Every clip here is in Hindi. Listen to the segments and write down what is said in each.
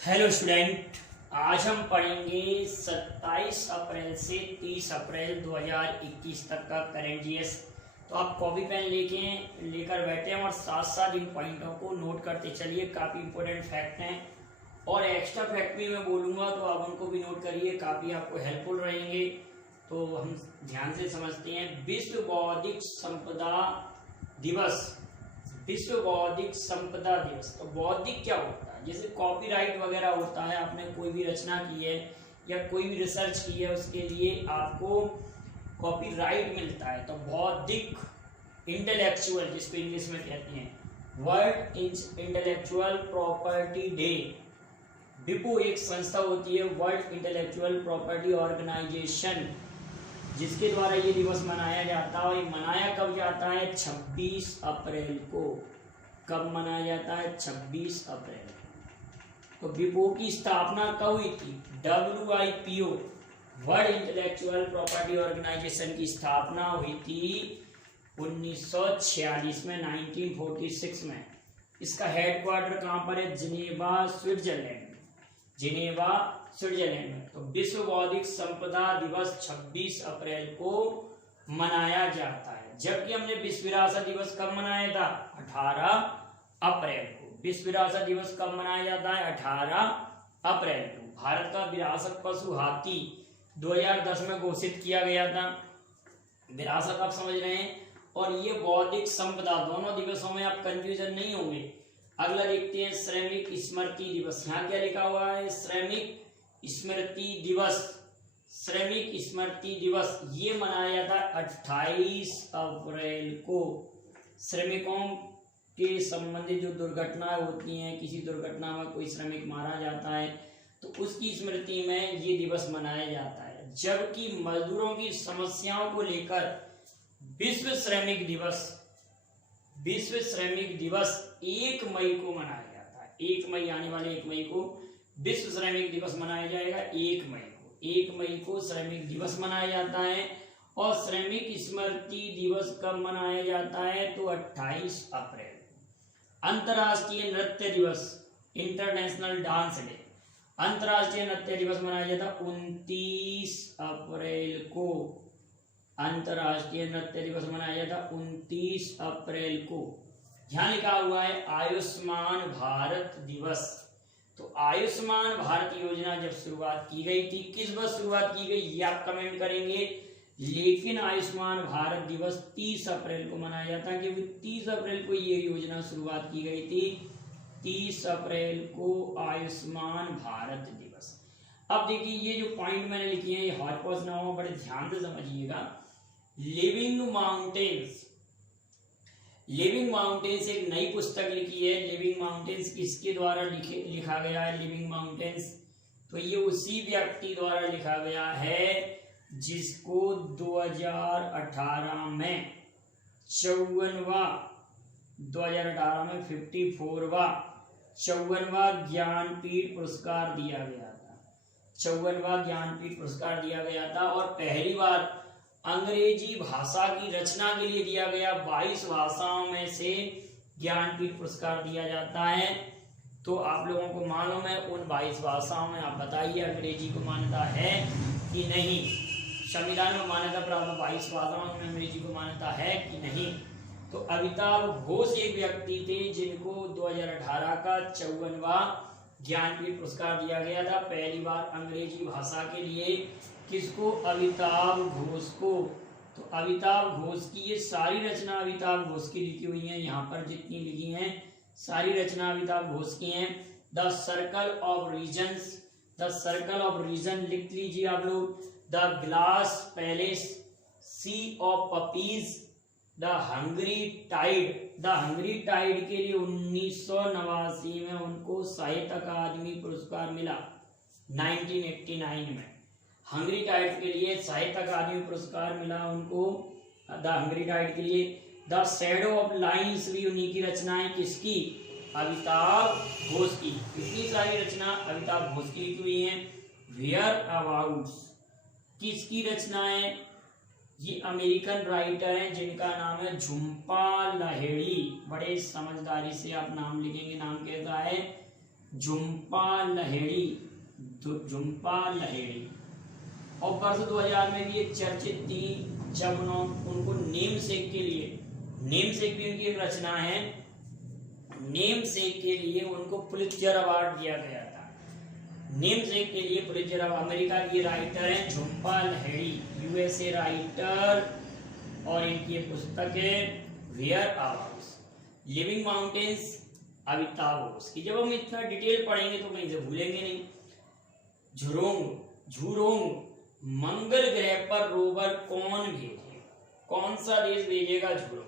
हेलो स्टूडेंट, आज हम पढ़ेंगे 27 अप्रैल से 30 अप्रैल 2021 तक का करंट जीएस। तो आप कॉपी पेन लेकर बैठे हैं और साथ साथ इन पॉइंटों को नोट करते चलिए। काफ़ी इंपॉर्टेंट फैक्ट हैं और एक्स्ट्रा फैक्ट भी मैं बोलूँगा तो आप उनको भी नोट करिए, काफ़ी आपको हेल्पफुल रहेंगे। तो हम ध्यान से समझते हैं। विश्व बौद्धिक संपदा दिवस। विश्व बौद्धिक संपदा दिवस। तो बौद्धिक क्या होता है? जैसे कॉपीराइट वगैरह होता है, आपने कोई भी रचना की है या कोई भी रिसर्च की है, उसके लिए आपको कॉपीराइट मिलता है। तो बौद्धिक, इंटेलेक्चुअल जिसको इंग्लिश में कहते हैं, वर्ल्ड इंटेलेक्चुअल प्रॉपर्टी डे। विपो एक संस्था होती है, वर्ल्ड इंटेलेक्चुअल प्रॉपर्टी ऑर्गेनाइजेशन, जिसके द्वारा ये दिवस मनाया जाता है। और ये मनाया कब जाता है? 26 अप्रैल को। कब मनाया जाता है? 26 अप्रैल। तो विपो की स्थापना कब हुई थी? WIPO, World Intellectual Property Organization की स्थापना हुई थी 1946 में, 1946 में। इसका हेडक्वार्टर कहाँ पर है? Geneva, Switzerland. जिनेवा, स्विट्जरलैंड में। तो विश्व बौद्धिक संपदा दिवस 26 अप्रैल को मनाया जाता है। जबकि हमने विश्व विरासत दिवस कब मनाया था? 18 अप्रैल को। विश्व विरासत दिवस कब मनाया जाता है? 18 अप्रैल को। भारत का विरासत पशु हाथी 2010 में घोषित किया गया था। विरासत आप समझ रहे हैं। और ये बौद्धिक संपदा, दोनों दिवसों में आप कंफ्यूजन नहीं होंगे। अगला देखते हैं, श्रमिक स्मृति दिवस। यहाँ क्या लिखा हुआ है? श्रमिक स्मृति दिवस। श्रमिक स्मृति दिवस ये मनाया था 28 अप्रैल को। श्रमिकों के संबंधित जो दुर्घटनाएं होती हैं, किसी दुर्घटना में कोई श्रमिक मारा जाता है तो उसकी स्मृति में ये दिवस मनाया जाता है। जबकि मजदूरों की समस्याओं को लेकर विश्व श्रमिक दिवस 1 मई को मनाया जाता है। 1 मई, आने वाले 1 मई को विश्व श्रमिक दिवस मनाया जाएगा। 1 मई को, 1 मई को श्रमिक दिवस मनाया जाता है। और श्रमिक स्मृति दिवस कब मनाया जाता है? तो 28 अप्रैल। अंतर्राष्ट्रीय नृत्य दिवस, इंटरनेशनल डांस डे। अंतर्राष्ट्रीय नृत्य दिवस मनाया जाता है 29 अप्रैल को। अंतर्राष्ट्रीय नृत्य दिवस मनाया जाता है 29 अप्रैल को। यहाँ लिखा हुआ है आयुष्मान भारत दिवस। तो आयुष्मान भारत योजना जब शुरुआत की गई थी, किस वर्ष शुरुआत की गई ये आप कमेंट करेंगे। लेकिन आयुष्मान भारत दिवस 30 अप्रैल को मनाया जाता है, क्योंकि 30 अप्रैल को ये योजना शुरुआत की गई थी। 30 अप्रैल को आयुष्मान भारत दिवस। अब देखिए, ये जो पॉइंट मैंने लिखी है ये हॉट पॉज ना हो, बड़े ध्यान से समझिएगा। Living mountains. लिविंग माउंटेन्स एक नई पुस्तक लिखी है। लिविंग माउंटेन्स किसके द्वारा लिखा गया है? लिविंग माउंटेन्स तो ये उसी व्यक्ति द्वारा लिखा गया है जिसको 2018 में 54वां ज्ञानपीठ पुरस्कार दिया गया था। 54वां ज्ञानपीठ पुरस्कार दिया गया था। और पहली बार अंग्रेजी भाषा की रचना के लिए दिया गया। 22 भाषाओं में से ज्ञानपीठ पुरस्कार दिया जाता है। तो आप लोगों को मालूम है उन 22 भाषाओं में आप बताइए अंग्रेजी को मान्यता है कि नहीं। संविधान में मान्यता प्राप्त 22 भाषाओं में अंग्रेजी को मान्यता है कि नहीं। तो अमिताभ घोष एक व्यक्ति थे जिनको 2018 का 54वां ज्ञानपीठ पुरस्कार दिया गया था। पहली बार अंग्रेजी भाषा के लिए किसको? अमिताभ घोष को। तो अमिताभ घोष की ये सारी रचना अमिताभ घोष की लिखी हुई है। यहाँ पर जितनी लिखी हैं सारी रचना अमिताभ घोष की हैं। The Circle of Reasons, The Circle of Reason लिख लीजिए आप लोग। The Glass Palace, Sea of Poppies, The Hungry Tide. The Hungry Tide के लिए 1989 में उनको साहित्य अकादमी पुरस्कार मिला। 1989 में हंगरी टाइड के लिए साहित्य अकादमी पुरस्कार मिला उनको। द हंगरी टाइड के लिए। द शैडो ऑफ लाइन्स भी उन्हीं की रचनाएं। किसकी? अमिताभ घोष की। इतनी सारी रचना अमिताभ घोष की लिखी हुई हैं। वेयर अबाउट्स किसकी रचनाएं? ये अमेरिकन राइटर हैं जिनका नाम है झुम्पा लाहिड़ी। बड़े समझदारी से आप नाम लिखेंगे। नाम कैसा है? झुम्पा लाहिड़ी। और वर्ष 2000 में भी एक चर्चित थी जब उनको नेम सेक भी उनकी एक रचना है, नेम सेक के लिए उनको पुलित्जर अवार्ड दिया गया था। नेम सेक के लिए पुलित्जर अवार्ड। अमेरिका की राइटर है झुम्पा लाहिड़ी, यूएसए राइटर, और इनकी पुस्तक है where ours, living mountains, Amitabh Ghosh की। जब हम इतना डिटेल पढ़ेंगे तो कहीं से भूलेंगे नहीं। झुरोंग मंगल ग्रह पर रोवर कौन भेजे, कौन सा देश भेजेगा झुरोंग?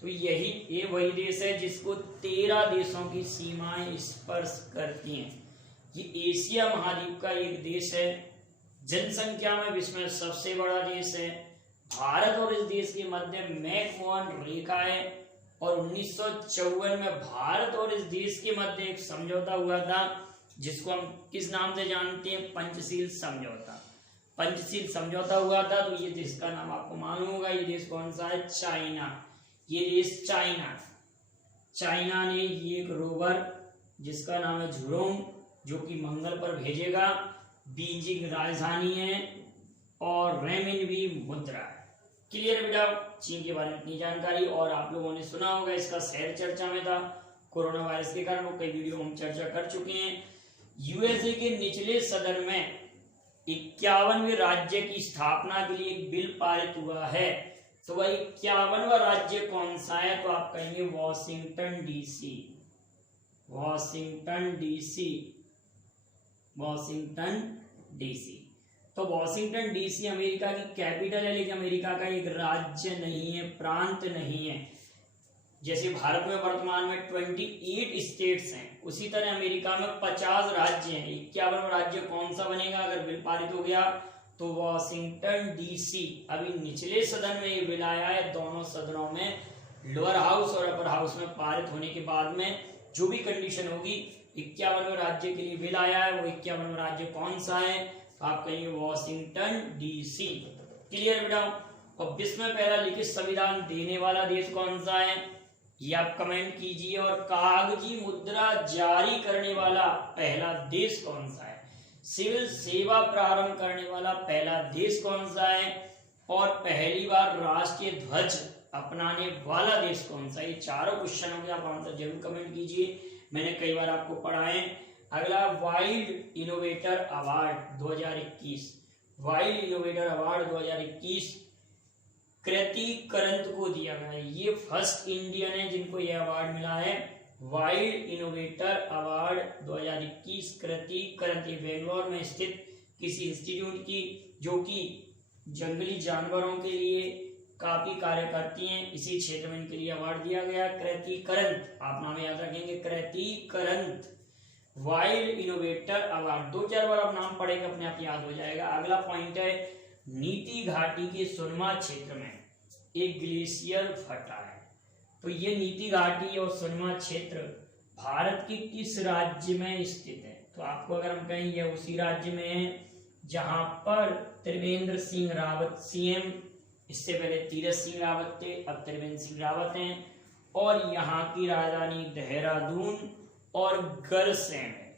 तो ये वही देश है जिसको 13 देशों की सीमाएं स्पर्श करती हैं। ये एशिया महाद्वीप का एक देश है, जनसंख्या में विश्व में सबसे बड़ा देश है। भारत और इस देश के मध्य मैकमोहन रेखा है, और 1954 में भारत और इस देश के मध्य एक समझौता हुआ था जिसको हम किस नाम से जानते हैं? पंचशील समझौता। पंचशील समझौता हुआ था। तो ये देश का नाम आपको मालूम होगा। ये देश कौन सा है? चाइना। ये देश चाइना ने ये एक रोवर जिसका नाम है झुरोंग, जो कि मंगल पर भेजेगा। बीजिंग राजधानी है और रेमिनबी मुद्रा है। क्लियर है बेटा? चीन के बारे में इतनी जानकारी। और आप लोगों ने सुना होगा इसका शहर चर्चा में था कोरोना वायरस के कारण, वो कई वीडियो हम चर्चा कर चुके हैं। यूएसए के निचले सदन में 51वें राज्य की स्थापना के लिए एक बिल पारित हुआ है। तो वह 51वां राज्य कौन सा है? तो आप कहेंगे वॉशिंगटन डीसी। तो वॉशिंगटन डीसी अमेरिका की कैपिटल है, लेकिन अमेरिका का एक राज्य नहीं है, प्रांत नहीं है। जैसे भारत में वर्तमान में 28 स्टेट्स हैं, उसी तरह अमेरिका में 50 राज्य हैं। 51वां राज्य कौन सा बनेगा अगर बिल पारित हो गया? तो वॉशिंगटन डीसी। अभी निचले सदन में ये बिल आया है, दोनों सदनों में, लोअर हाउस और अपर हाउस में पारित होने के बाद में जो भी कंडीशन होगी, 51वें राज्य के लिए बिल आया है। वो 51वां राज्य कौन सा है? आप कहेंगे वॉशिंगटन डीसी। क्लियर बेटा? और विश्व में पहला लिखित संविधान देने वाला देश कौन सा है? ये आप कमेंट कीजिए। और कागजी मुद्रा जारी करने वाला पहला देश कौन सा है? सिविल सेवा प्रारंभ करने वाला पहला देश कौन सा है? और पहली बार राष्ट्रीय ध्वज अपनाने वाला देश कौन सा है? ये चारों क्वेश्चनों के आप आंसर जरूर कमेंट कीजिए, मैंने कई बार आपको पढ़ाए। अगला wild innovator award 2021। Wild innovator award 2021 कृति करंत को दिया गया है। ये फर्स्ट इंडियन है जिनको यह अवार्ड मिला है। वाइल्ड इनोवेटर अवार्ड 2021 कृति करंत, बेंगलोर में स्थित किसी इंस्टीट्यूट की, जो कि जंगली जानवरों के लिए काफी कार्य करती हैं, इसी क्षेत्र में इनके लिए अवार्ड दिया गया। कृति करंत, आप नाम याद रखेंगे, कृति करंत वाइल्ड इनोवेटर अवार्ड। 2-4 बार आप नाम पढ़ेंगे अपने आप याद हो जाएगा। अगला पॉइंट है, नीति घाटी के सुनमा क्षेत्र में एक ग्लेशियर फटा है। तो ये नीति घाटी और सुनमा क्षेत्र भारत के किस राज्य में स्थित है? तो आपको अगर हम कहें ये उसी राज्य में है जहां पर त्रिवेंद्र सिंह रावत सीएम, इससे पहले तीरथ सिंह रावत थे, अब त्रिवेंद्र सिंह रावत हैं। और यहाँ की राजधानी देहरादून और गरसेन है।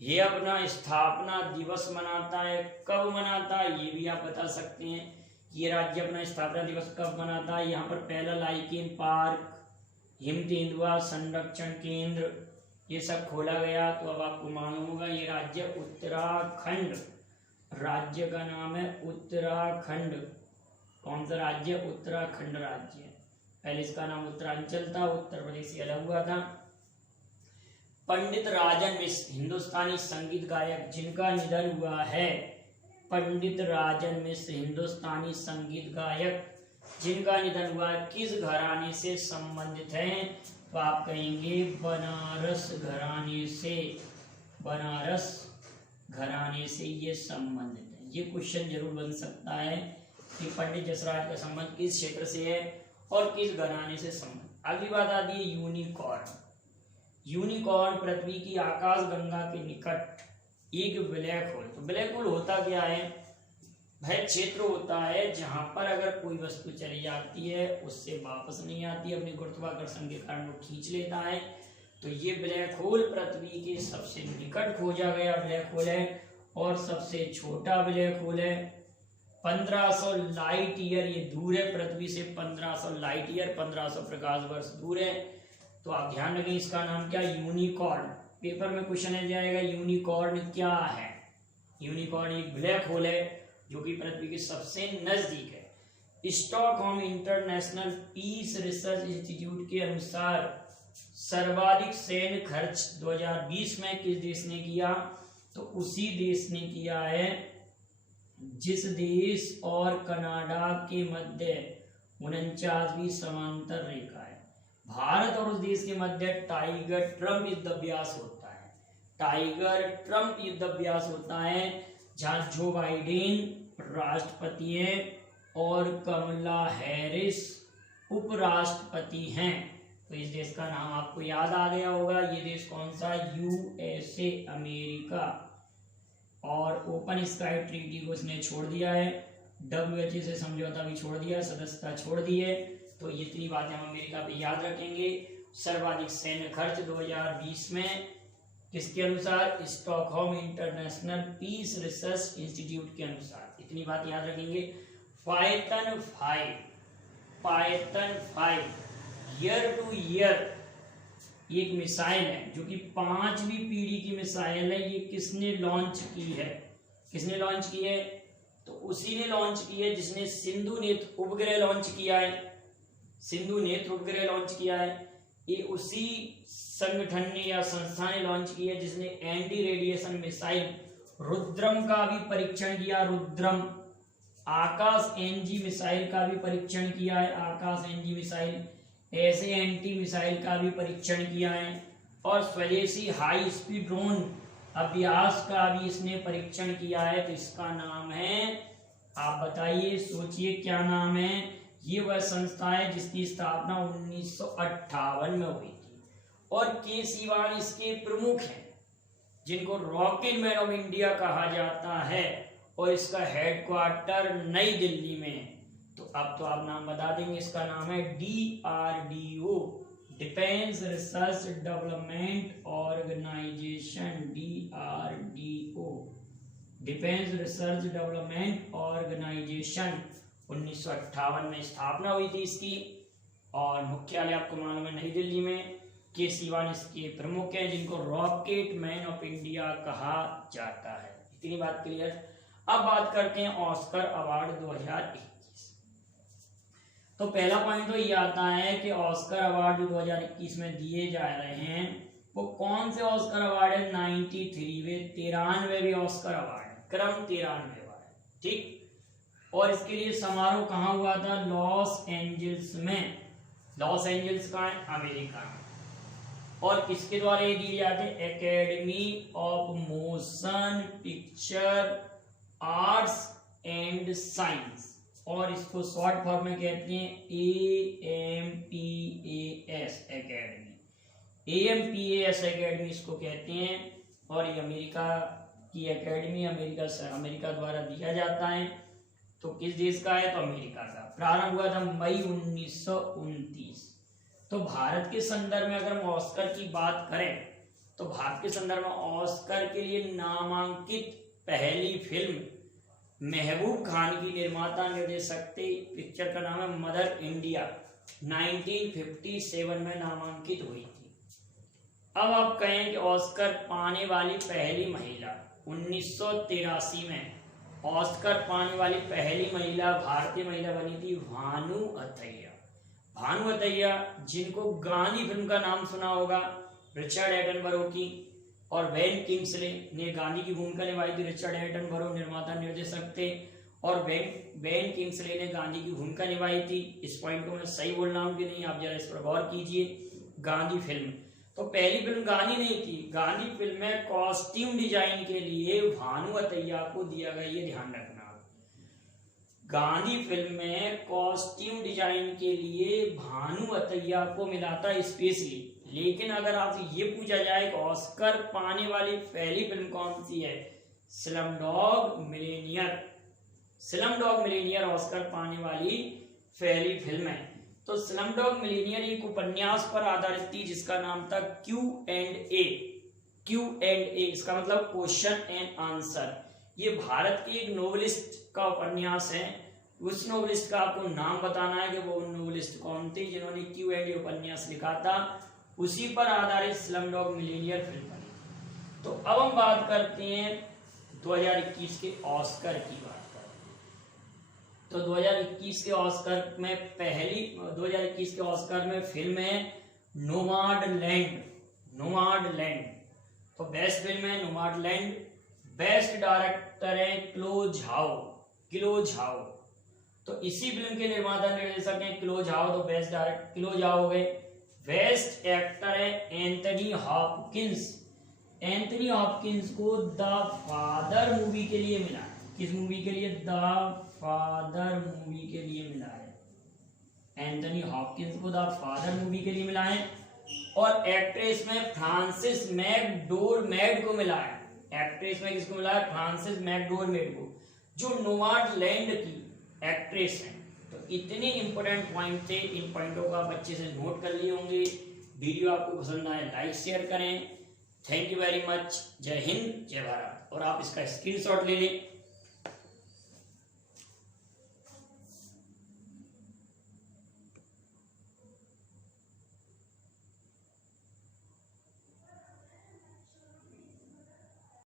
ये अपना स्थापना दिवस मनाता है। कब मनाता है ये भी आप बता सकते हैं। ये राज्य अपना स्थापना दिवस कब मनाता है? यहाँ पर पहला लाइकेन पार्क, हिम तेंदुआ संरक्षण केंद्र, ये सब खोला गया। तो अब आपको मालूम होगा ये राज्य उत्तराखंड, राज्य का नाम है उत्तराखंड। कौन सा राज्य? उत्तराखंड राज्य। पहले इसका नाम उत्तरांचल था, उत्तर प्रदेश से अलग हुआ था। पंडित राजन मिश्र हिंदुस्तानी संगीत गायक जिनका निधन हुआ है। पंडित राजन मिश्र हिंदुस्तानी संगीत गायक जिनका निधन हुआ है, किस घराने से संबंधित हैं? तो आप कहेंगे बनारस घराने से। बनारस घराने से ये संबंधित है। ये क्वेश्चन जरूर बन सकता है कि पंडित जसराज का संबंध किस क्षेत्र से है और किस घराने से संबंध। अगली बात आती है यूनिकॉर्न। यूनिकॉर्न पृथ्वी की आकाश गंगा के निकट एक ब्लैक होल। तो ब्लैक होल होता क्या है? वह क्षेत्र होता है जहां पर अगर कोई वस्तु चली जाती है उससे वापस नहीं आती, अपने गुरुत्वाकर्षण के कारण वो खींच लेता है। तो ये ब्लैक होल पृथ्वी के सबसे निकट खोजा गया ब्लैक होल है और सबसे छोटा ब्लैक होल है। 1500 लाइट ईयर ये दूर है पृथ्वी से, 1500 लाइट ईयर 1500 प्रकाश वर्ष दूर है। तो आप ध्यान रखें इसका नाम क्या, यूनिकॉर्न। पेपर में क्वेश्चन आ जाएगा यूनिकॉर्न क्या है। यूनिकॉर्न एक ब्लैक होल है जो कि पृथ्वी के सबसे नजदीक है। Stockholm International Peace Research Institute के अनुसार सर्वाधिक सैन्य खर्च 2020 में किस देश ने किया, तो उसी देश ने किया है जिस देश और कनाडा के मध्य 49वीं समांतर रेखा है। भारत और उस देश के मध्य टाइगर ट्रम्प युद्धाभ्यास होता है। टाइगर ट्रम्प युद्धाभ्यास होता है जहां जो बाइडेन राष्ट्रपति है और कमला हैरिस उपराष्ट्रपति हैं। तो इस देश का नाम आपको याद आ गया होगा। ये देश कौन सा, यूएसए अमेरिका। और ओपन स्काई ट्रीटी को इसने छोड़ दिया है, WHA से समझौता भी छोड़ दिया, सदस्यता छोड़ दी है। तो ये इतनी बातें हम अमेरिका पे याद रखेंगे। सर्वाधिक सैन्य खर्च 2020 में किसके अनुसार, Stockholm International Peace Research Institute के अनुसार। इतनी बात याद रखेंगे। पाइथन 5 ईयर टू ईयर एक मिसाइल है जो कि 5वीं पीढ़ी की मिसाइल है। ये किसने लॉन्च की है, किसने लॉन्च की है, तो उसी ने लॉन्च की है जिसने सिंधु नेत्र उपग्रह लॉन्च किया है। सिंधु नेत्र उपग्रह लॉन्च किया है ये उसी संगठन ने या संस्था ने लॉन्च की है जिसने एंटी रेडिएशन मिसाइल रुद्रम का भी परीक्षण किया। रुद्रम आकाश एनजी मिसाइल का भी परीक्षण किया है। आकाश एनजी मिसाइल ऐसे एंटी मिसाइल का भी परीक्षण किया है। और स्वदेशी हाई स्पीड ड्रोन अभ्यास का भी इसने परीक्षण किया है। तो इसका नाम है, आप बताइए, सोचिए क्या नाम है। ये वह संस्था है जिसकी स्थापना 1958 में हुई थी और के सिवान इसके प्रमुख हैं जिनको रॉकेट मैन ऑफ इंडिया कहा जाता है और इसका हेडक्वार्टर नई दिल्ली में है। तो अब तो आप नाम बता देंगे, इसका नाम है DRDO, Defence Research Development Organisation. DRDO, Defence Research Development Organisation. 1958 में स्थापना हुई थी इसकी और मुख्यालय आपको मालूम है नई दिल्ली में। के सिवान इसके प्रमुख हैं जिनको रॉकेट मैन ऑफ इंडिया कहा जाता है। इतनी बात क्लियर। अब बात करते हैं ऑस्कर अवार्ड 2021। तो पहला पॉइंट तो ये आता है कि ऑस्कर अवार्ड जो 2021 में दिए जा रहे हैं वो कौन से ऑस्कर अवार्ड है, 93वें ऑस्कर अवार्ड है, क्रम 93वां है, ठीक। और इसके लिए समारोह कहाँ हुआ था, लॉस एंजल्स में। लॉस एंजल्स कहाँ है, अमेरिका में। और किसके द्वारा ये दिए जाते हैं, academy of motion picture arts and science, और इसको शॉर्ट फॉर्म में कहते हैं AMPAS एकेडमी। AMPAS एकेडमी इसको कहते हैं और ये अमेरिका की एकेडमी अमेरिका द्वारा दिया जाता है। तो किस देश का है, तो अमेरिका का। प्रारंभ हुआ था मई 1929। तो भारत के संदर्भ में अगर हम ऑस्कर की बात करें तो भारत के संदर्भ में ऑस्कर के लिए नामांकित पहली फिल्म महबूब खान की निर्माता निर्देशक पिक्चर का नाम है मदर इंडिया, 1957 में नामांकित हुई थी। अब आप कहें कि ऑस्कर पाने वाली पहली महिला, 1983 में ऑस्कर पाने वाली पहली महिला भारतीय महिला बनी थी भानु अथैया। भानु अथैया जिनको गांधी फिल्म का नाम सुना होगा, रिचर्ड एटनबरो की, और वेन किंग्सले ने गांधी की भूमिका निभाई थी। रिचर्ड एटनबरो निर्माता निर्देशक थे और वेन किंग्सले ने गांधी की भूमिका निभाई थी। इस पॉइंट को मैं सही बोल रहा हूँ कि नहीं, आप जरा इस पर गौर कीजिए। गांधी फिल्म तो पहली फिल्म गांधी नहीं थी, गांधी फिल्म में कॉस्ट्यूम डिजाइन के लिए भानु अथैया को दिया गया, ये ध्यान रखना। गांधी फिल्म में कॉस्ट्यूम डिजाइन के लिए भानु अथैया को मिला था स्पेशली। लेकिन अगर आपसे ये पूछा जाए कि ऑस्कर पाने वाली पहली फिल्म कौन सी है, Slumdog millionaire. Slumdog millionaire Oscar पाने वाली पहली फिल्म है। तो स्लमडॉग मिलियनेयर एक उपन्यास पर आधारित थी जिसका नाम था Q&A। इसका मतलब क्वेश्चन एंड आंसर। ये भारत के एक नोवेलिस्ट का उपन्यास है। उस नोवेलिस्ट का आपको नाम बताना है कि वो नोवेलिस्ट कौन थे जिन्होंने Q&A उपन्यास लिखा था। उसी पर आधारित स्लमडॉग मिलियनेयर फिल्म बनी। तो अब हम बात करते हैं 2021 के ऑस्कर की बात करते हैं। तो 2021 के ऑस्कर में 2021 के ऑस्कर में फिल्म है नोमाडलैंड। तो बेस्ट फिल्म है नोमाडलैंड। बेस्ट डायरेक्टर है क्लो झाओ। तो इसी फिल्म के निर्माता निर्देशक हैं क्लो झाओ। तो बेस्ट डायरेक्टर क्लो झाओ हो गए। बेस्ट एक्टर है एंथनी हॉपकिंस को द फादर मूवी के लिए मिला है। किस मूवी के लिए? द फादर मूवी के लिए मिला है। एंथनी हॉपकिंस को द फादर मूवी के लिए मिला है। और एक्ट्रेस में फ्रांसिस मैकडोरमेड को मिला है। एक्ट्रेस में किसको मिला है? फ्रांसिस मैकडोरमेड को, जो नोमाडलैंड की एक्ट्रेस है। तो इतने इंपॉर्टेंट पॉइंट थे, इन पॉइंटों को आप अच्छे से नोट कर लिए होंगे। वीडियो आपको पसंद आए लाइक शेयर करें। Thank you very much. जय हिंद, जय भारत। और आप इसका स्क्रीनशॉट ले लें